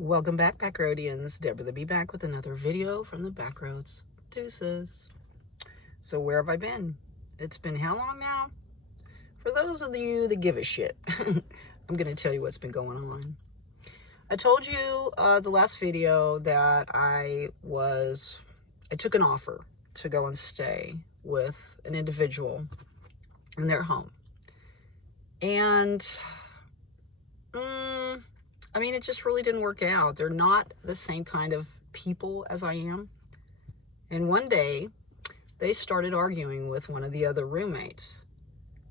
Welcome back, Backroadians. Deborah the Bee back with another video from the Backroads. Deuces. So where have I been? It's been how long now? For those of you that give a shit, I'm going to tell you what's been going on. I told you the last video that I took an offer to go and stay with an individual in their home. And I mean, it just really didn't work out. They're not the same kind of people as I am. And one day, they started arguing with one of the other roommates.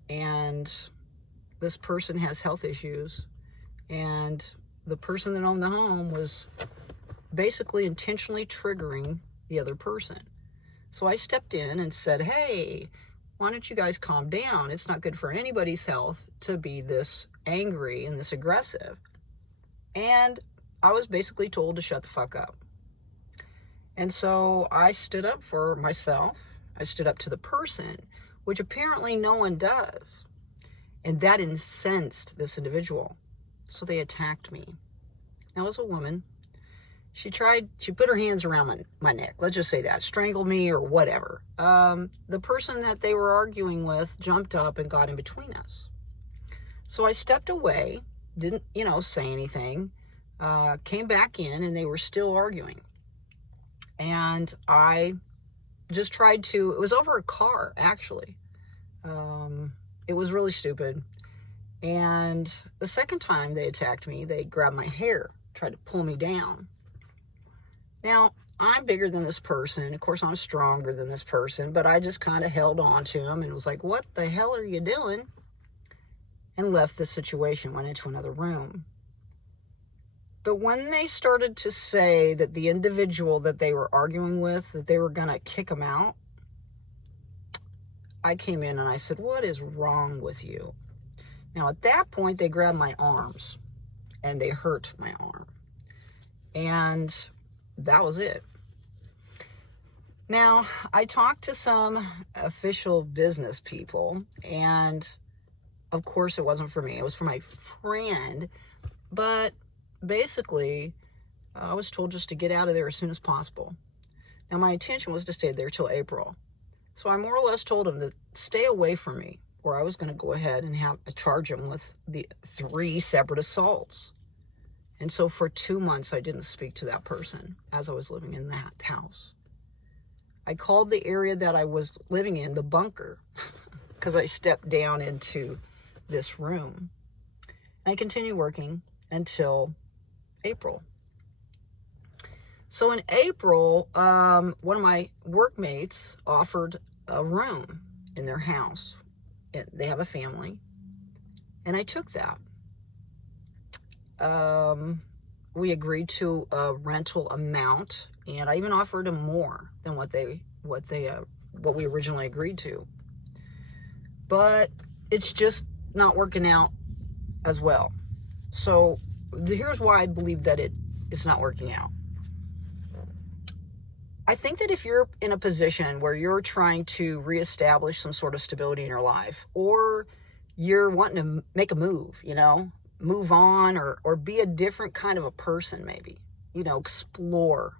And this person has health issues. And the person that owned the home was basically intentionally triggering the other person. So I stepped in and said, hey, why don't you guys calm down? It's not good for anybody's health to be this angry and this aggressive. And I was basically told to shut the fuck up. And so I stood up for myself. I stood up to the person, which apparently no one does. And that incensed this individual. So they attacked me. Now, as a woman, she put her hands around my neck. Let's just say that. Strangled me or whatever. The person that they were arguing with jumped up and got in between us. So I stepped away. Didn't, say anything, came back in, and they were still arguing. And I just tried to, it was over a car, actually. It was really stupid. And the second time they attacked me, they grabbed my hair, tried to pull me down. Now, I'm bigger than this person. Of course, I'm stronger than this person, but I just kind of held on to him and was like, what the hell are you doing? And left the situation, went into another room. But when they started to say that the individual that they were arguing with, that they were going to kick him out, I came in and I said, what is wrong with you? Now, at that point, they grabbed my arms and they hurt my arm. And that was it. Now, I talked to some official business people, and of course, it wasn't for me. It was for my friend. But basically, I was told just to get out of there as soon as possible. Now, my intention was to stay there till April. So I more or less told him to stay away from me, or I was going to go ahead and charge him with the 3 separate assaults. And so for 2 months, I didn't speak to that person as I was living in that house. I called the area that I was living in the bunker because I stepped down into this room. And I continued working until April. So in April, one of my workmates offered a room in their house. They have a family. And I took that. We agreed to a rental amount, and I even offered them more than what we originally agreed to. But it's just not working out as well. So here's why I believe that it's not working out. I think that if you're in a position where you're trying to reestablish some sort of stability in your life, or you're wanting to make a move, move on, or be a different kind of a person, maybe, explore,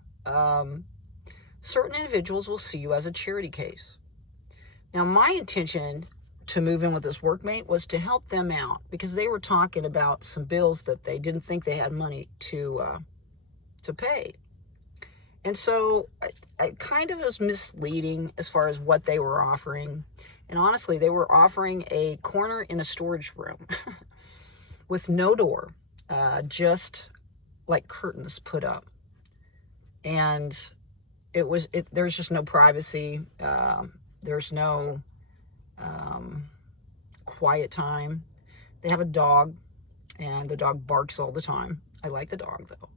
certain individuals will see you as a charity case. Now, my intention to move in with this workmate was to help them out, because they were talking about some bills that they didn't think they had money to pay. And so I kind of was misleading as far as what they were offering. And honestly, they were offering a corner in a storage room with no door, just like curtains put up. And there's just no privacy. There's no quiet time. They have a dog, and the dog barks all the time. I like the dog, though.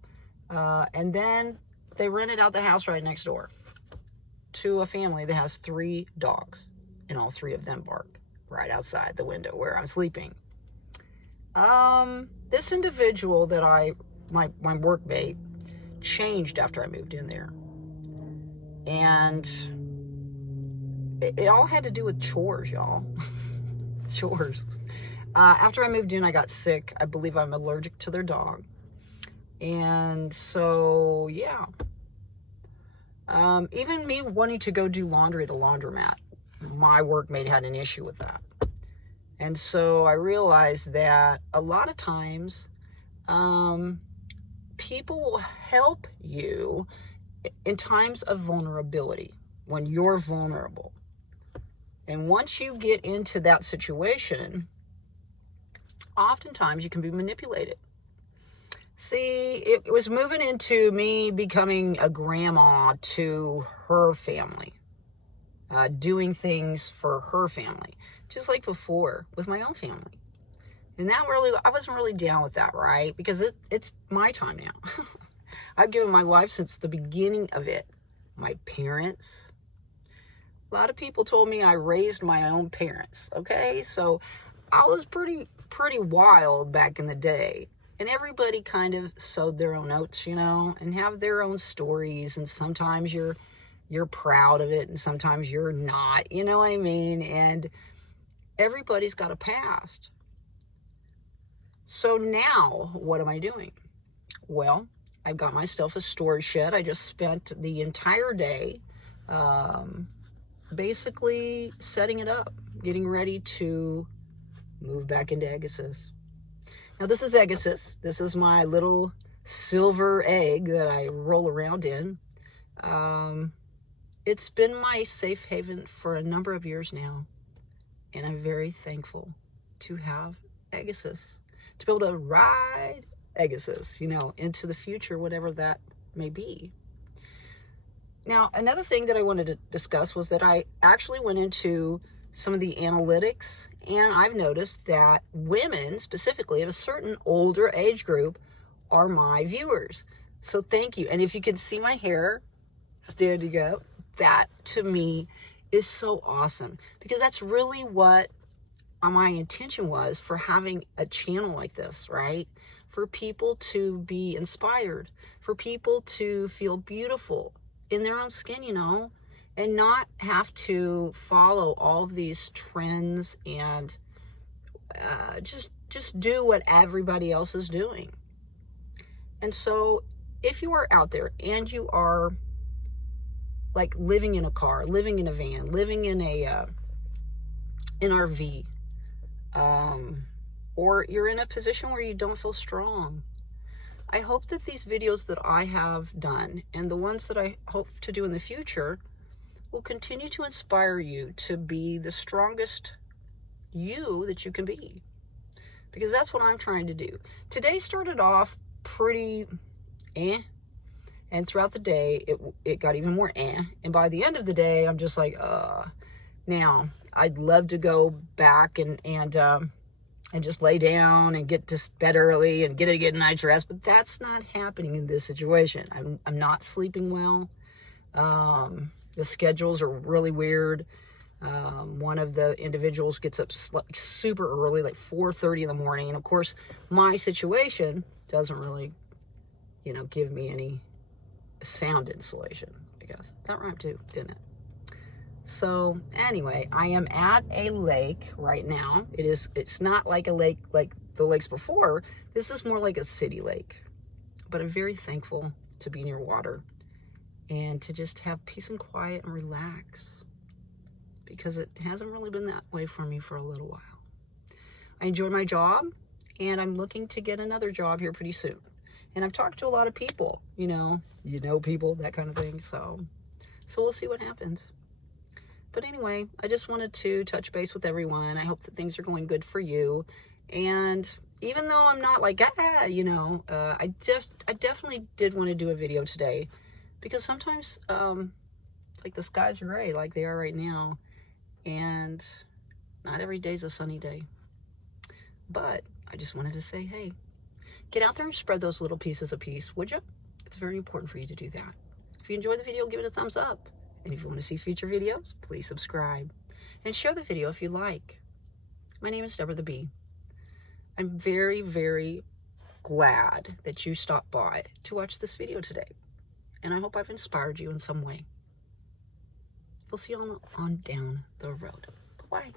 And then they rented out the house right next door to a family that has 3 dogs, and all 3 of them bark right outside the window where I'm sleeping. This individual that my workmate changed after I moved in there. And it all had to do with chores, y'all. Chores. After I moved in, I got sick. I believe I'm allergic to their dog. And so, yeah. Even me wanting to go do laundry at a laundromat, my workmate had an issue with that. And so I realized that a lot of times, people will help you in times of vulnerability, when you're vulnerable. And once you get into that situation, oftentimes you can be manipulated. See, it was moving into me becoming a grandma to her family, doing things for her family, just like before with my own family. And that really, I wasn't really down with that, right? Because it's my time now. I've given my life since the beginning of it. My parents. A lot of people told me I raised my own parents, okay? So I was pretty wild back in the day. And everybody kind of sowed their own oats, you know, and have their own stories. And sometimes you're proud of it, and sometimes you're not, you know what I mean? And everybody's got a past. So now, what am I doing? Well, I've got myself a storage shed. I just spent the entire day basically setting it up, getting ready to move back into Agassiz. Now, this is Agassiz. This is my little silver egg that I roll around in. It's been my safe haven for a number of years now, and I'm very thankful to have Agassiz, to be able to ride Agassiz, you know, into the future, whatever that may be. Now, another thing that I wanted to discuss was that I actually went into some of the analytics, and I've noticed that women, specifically of a certain older age group, are my viewers. So thank you. And if you can see my hair standing up, that to me is so awesome, because that's really what my intention was for having a channel like this, right? For people to be inspired, for people to feel beautiful in their own skin, you know, and not have to follow all of these trends and just do what everybody else is doing. And so if you are out there and you are like living in a car, living in a van, living in an RV, or you're in a position where you don't feel strong, I hope that these videos that I have done and the ones that I hope to do in the future will continue to inspire you to be the strongest you that you can be, because that's what I'm trying to do. Today started off pretty and throughout the day it got even more and by the end of the day I'm just like now I'd love to go back and just lay down and get to bed early and get a night's rest, but that's not happening in this situation. I'm not sleeping well. The schedules are really weird. One of the individuals gets up super early, like 4:30 in the morning. And of course, my situation doesn't really, you know, give me any sound insulation, I guess. That rhymed too, didn't it? So anyway, I am at a lake right now. It's not like a lake like the lakes before. This is more like a city lake. But I'm very thankful to be near water and to just have peace and quiet and relax, because it hasn't really been that way for me for a little while. I enjoy my job, and I'm looking to get another job here pretty soon. And I've talked to a lot of people, you know people, that kind of thing. So we'll see what happens. But anyway, I just wanted to touch base with everyone. I hope that things are going good for you. And even though I'm not like, I definitely did want to do a video today, because sometimes, like the skies are gray like they are right now, and not every day's a sunny day. But I just wanted to say, hey, get out there and spread those little pieces of peace, would you? It's very important for you to do that. If you enjoyed the video, give it a thumbs up. And if you want to see future videos, please subscribe. And share the video if you like. My name is Deborah the Bee. I'm very, very glad that you stopped by to watch this video today. And I hope I've inspired you in some way. We'll see you on down the road. Bye-bye.